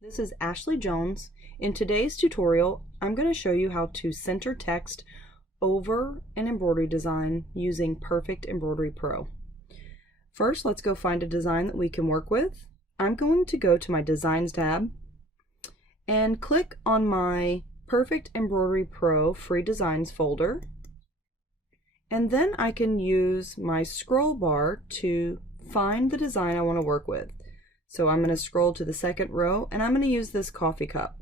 This is Ashley Jones. In today's tutorial, I'm going to show you how to center text over an embroidery design using Perfect Embroidery Pro. First, let's go find a design that we can work with. I'm going to go to my Designs tab and click on my Perfect Embroidery Pro Free Designs folder. And then I can use my scroll bar to find the design I want to work with. So I'm going to scroll to the second row and I'm going to use this coffee cup.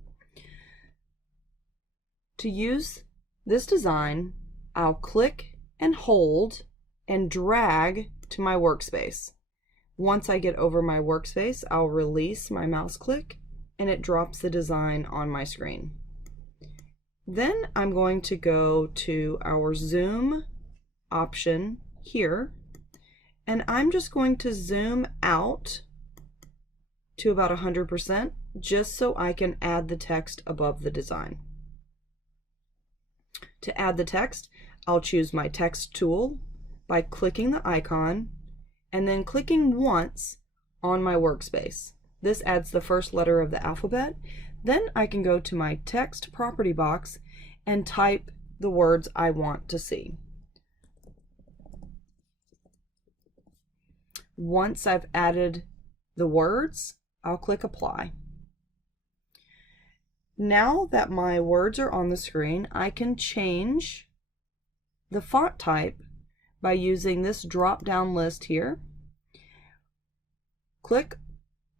To use this design, I'll click and hold and drag to my workspace. Once I get over my workspace, I'll release my mouse click and it drops the design on my screen. Then I'm going to go to our zoom option here and I'm just going to zoom out to about 100% just so I can add the text above the design. To add the text, I'll choose my text tool by clicking the icon and then clicking once on my workspace. This adds the first letter of the alphabet. Then I can go to my text property box and type the words I want to see. Once I've added the words, I'll click apply. Now that my words are on the screen, I can change the font type by using this drop-down list here. Click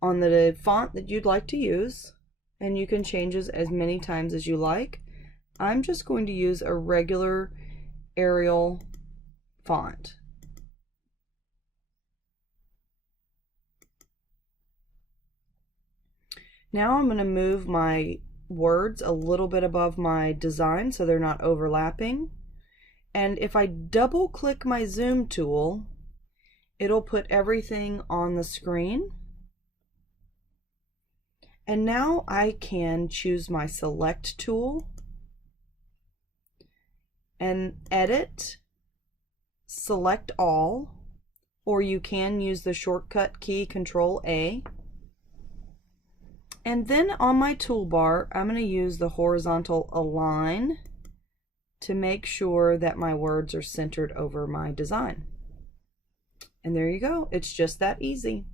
on the font that you'd like to use, and you can change it as many times as you like. I'm just going to use a regular Arial font. Now I'm going to move my words a little bit above my design so they're not overlapping. And if I double click my zoom tool, it'll put everything on the screen. And now I can choose my select tool and edit, select all, or you can use the shortcut key Control A. And then on my toolbar, I'm going to use the Horizontal Align to make sure that my words are centered over my design. And there you go. It's just that easy.